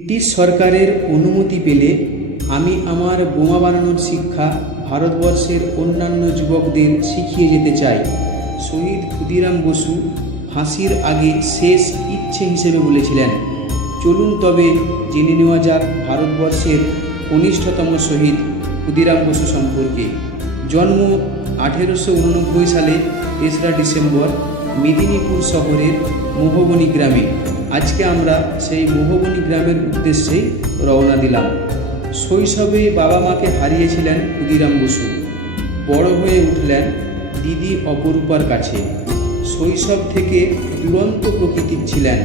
British সরকারের অনুমতি পেলে আমি আমার বোমা বানানোর শিক্ষা ভারতবর্ষের অন্যান্য যুবকদের শিখিয়ে যেতে চাই। শহীদ ক্ষুদিরাম বসু ফাঁসির আগে শেষ ইচ্ছে হিসেবে বলেছিলেন। চলুন তবে জেনে নেওয়া যাক ভারতবর্ষের কনিষ্ঠতম শহীদ ক্ষুদিরাম বসু সম্পর্কে। জন্ম 1889 সালে 3রা ডিসেম্বর মেদিনীপুর শহরের মহবনী গ্রামে। আজকে আমরা সেই মহবনী গ্রামের উদ্দেশ্যেই রওনা দিলাম। শৈশবে বাবা মাকে হারিয়েছিলেন ক্ষুদিরাম বসু। বড় হয়ে উঠলেন দিদি অপরূপার কাছে। শৈশব থেকে দুরন্ত প্রকৃতির ছিলেন,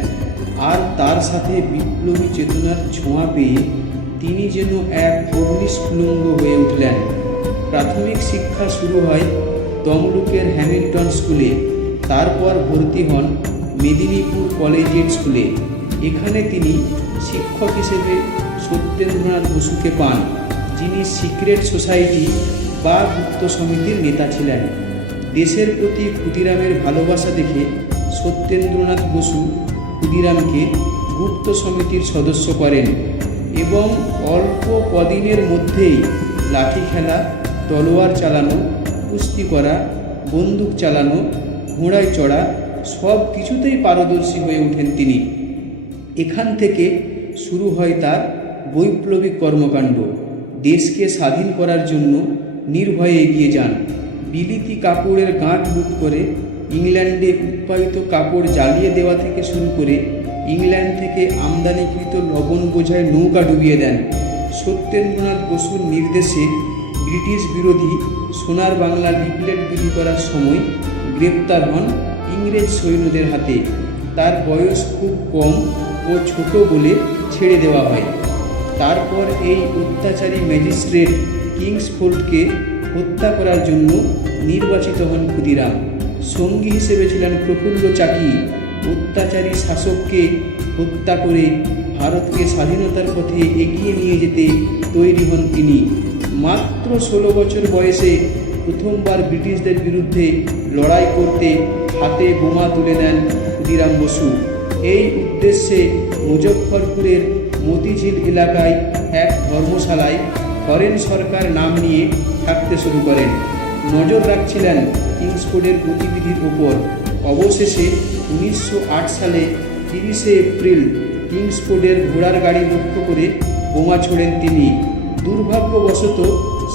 আর তার সাথে বিপ্লবী চেতনার ছোঁয়া পেয়ে তিনি যেন এক অগ্নিস্ফুলিঙ্গ হয়ে উঠলেন। প্রাথমিক শিক্ষা শুরু হয় তমলুকের হ্যামিল্টন স্কুলে, তারপর ভর্তি হন মেদিনীপুর কলেজিয়েট স্কুলে। এখানে তিনি শিক্ষক হিসেবে সত্যেন্দ্রনাথ বসুকে পান, যিনি সিক্রেট সোসাইটি বা গুপ্ত সমিতির নেতা ছিলেন। দেশের প্রতি ক্ষুদিরামের ভালোবাসা দেখে সত্যেন্দ্রনাথ বসু ক্ষুদিরামকে গুপ্ত সমিতির সদস্য করেন এবং অল্প কদিনের মধ্যেই লাঠি খেলা, তলোয়ার চালানো, কুস্তি করা, বন্দুক চালানো, ঘোড়ায় চড়া সব কিছুতেই পারদর্শী হয়ে ওঠেন তিনি। এখান থেকে শুরু হয় তার বৈপ্লবিক কর্মকাণ্ড। দেশকে স্বাধীন করার জন্য নির্ভয়ে এগিয়ে যান। বিলিতি কাপড়ের গাঁট লুট করে ইংল্যান্ডে উৎপাদিত কাপড় জ্বালিয়ে দেওয়া থেকে শুরু করে ইংল্যান্ড থেকে আমদানিকৃত লবণ বোঝায় নৌকা ডুবিয়ে দেন। সত্যেন্দ্রনাথ বসুর নির্দেশে ব্রিটিশ বিরোধী সোনার বাংলা লিফলেট বিলি করার সময় গ্রেপ্তার হন ইংরেজ সৈন্যদের হাতে। তার বয়স খুব কম ও ছোট বলে ছেড়ে দেওয়া হয়। তারপর এই অত্যাচারী ম্যাজিস্ট্রেট কিংসফোর্ডকে হত্যা করার জন্য নির্বাচিত হন ক্ষুদিরাম। সঙ্গী হিসেবে ছিলেন প্রফুল্ল চাকি। অত্যাচারী শাসককে হত্যা করে ভারতকে স্বাধীনতার পথে এগিয়ে নিয়ে যেতে তৈরি হন তিনি। মাত্র 16 বছর বয়সে প্রথমবার ব্রিটিশদের বিরুদ্ধে লড়াই করতে হাতে বোমা তুলে নেন ক্ষুদিরাম বসু। এই উদ্দেশ্যে মুজফ্ফরপুরের মতিঝিল এলাকায় এক ধর্মশালায় ফরেন সরকার নাম নিয়ে থাকতে শুরু করেন। নজর রাখছিলেন কিংসফোর্ডের গতিবিধির ওপর। অবশেষে 1908 সালে 30শে এপ্রিল কিংসফোর্ডের ঘোড়ার গাড়ি লক্ষ্য করে বোমা ছোড়েন তিনি। দুর্ভাগ্যবশত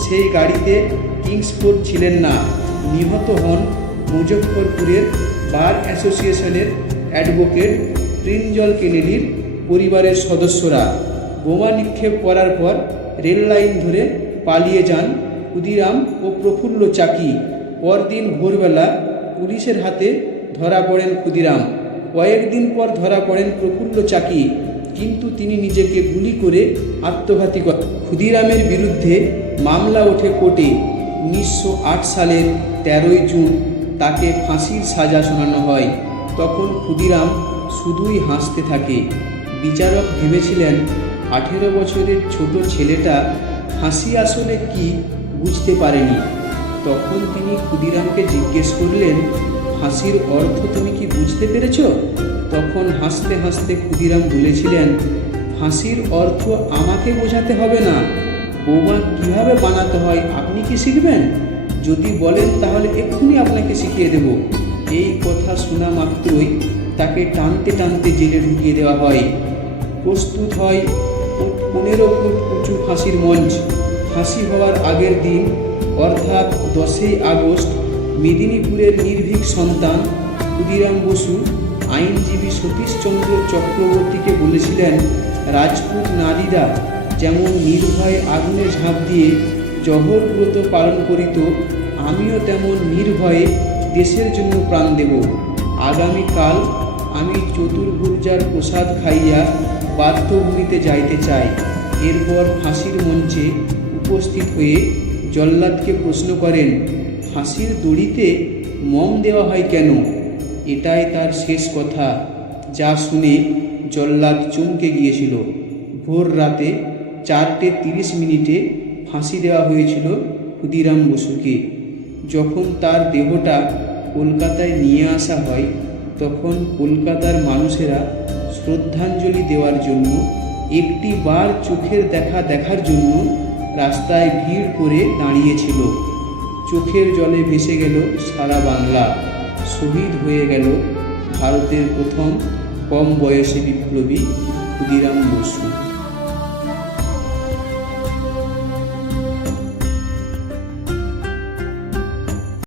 সেই গাড়িতে কিংসফোর্ড ছিলেন না। নিহত হন মুজফ্ফরপুরের বার অ্যাসোসিয়েশনের অ্যাডভোকেট প্রিঞ্জল কেনেডির পরিবারের সদস্যরা। বোমা নিক্ষেপ করার পর রেল লাইন ধরে পালিয়ে যান ক্ষুদিরাম ও প্রফুল্ল চাকি। পরদিন ভোরবেলা পুলিশের হাতে ধরা পড়েন ক্ষুদিরাম। কয়েকদিন পর ধরা পড়েন প্রফুল্ল চাকি, কিন্তু তিনি নিজেকে গুলি করে আত্মঘাতী করেন। ক্ষুদিরামের বিরুদ্ধে মামলা ওঠে কোর্টে। 1908 সালের 13ই জুন তাকে ফাঁসির সাজা শোনানো হয়। তখন ক্ষুদিরাম শুধুই হাসতে থাকে। বিচারক ভেবেছিলেন 18 বছরের ছোট ছেলেটা ফাঁসি আসলে কি বুঝতে পারেনি। তখন তিনি ক্ষুদিরামকে জিজ্ঞেস করলেন, ফাঁসির অর্থ তুমি কি বুঝতে পেরেছ? তখন হাসতে হাসতে ক্ষুদিরাম বলেছিলেন, ফাঁসির অর্থ আমাকে বোঝাতে হবে না। বোমা কীভাবে বানাতে হয় আপনি কি শিখবেন? যদি বলেন তাহলে এক্ষুনি আপনাকে শিখিয়ে দেব। এই কথা শোনা মাত্রই তাকে টানতে টানতে জেলে ঢুকিয়ে দেওয়া হয়। প্রস্তুত হয় 15 ফুট উঁচু ফাঁসির মঞ্চ। ফাঁসি হওয়ার আগের দিন অর্থাৎ 10ই আগস্ট মেদিনীপুরের নির্ভীক সন্তান ক্ষুদিরাম বসু আইনজীবী সতীশচন্দ্র চক্রবর্তীকে বলেছিলেন, রাজপুত নারীরা যেমন নির্ভয়ে আগুনে ঝাঁপ দিয়ে জহর ব্রত পালন করিত, আমিও তেমন নির্ভয়ে দেশের জন্য প্রাণ দেব। আগামীকাল আমি চতুর্ভুজার প্রসাদ খাইয়া বাধ্যভূমিতে যাইতে চাই। এরপর ফাঁসির মঞ্চে উপস্থিত হয়ে জল্লাদকে প্রশ্ন করেন, ফাঁসির দড়িতে মম দেওয়া হয় কেন? এটাই তার শেষ কথা, যা শুনে জল্লাদ চমকে গিয়েছিল। ভোর রাতে 4:30 ফাঁসি দেওয়া হয়েছিল ক্ষুদিরাম বসুকে। যখন তার দেহটা কলকাতায় নিয়ে আসা হয়, তখন কলকাতার মানুষেরা শ্রদ্ধাঞ্জলি দেওয়ার জন্য একটি বার চোখের দেখা দেখার জন্য রাস্তায় ভিড় করে দাঁড়িয়েছিল। চোখের জলে ভেসে গেল সারা বাংলা। শহীদ হয়ে গেল ভারতের প্রথম কম বয়সী বিপ্লবী ক্ষুদিরাম বসু।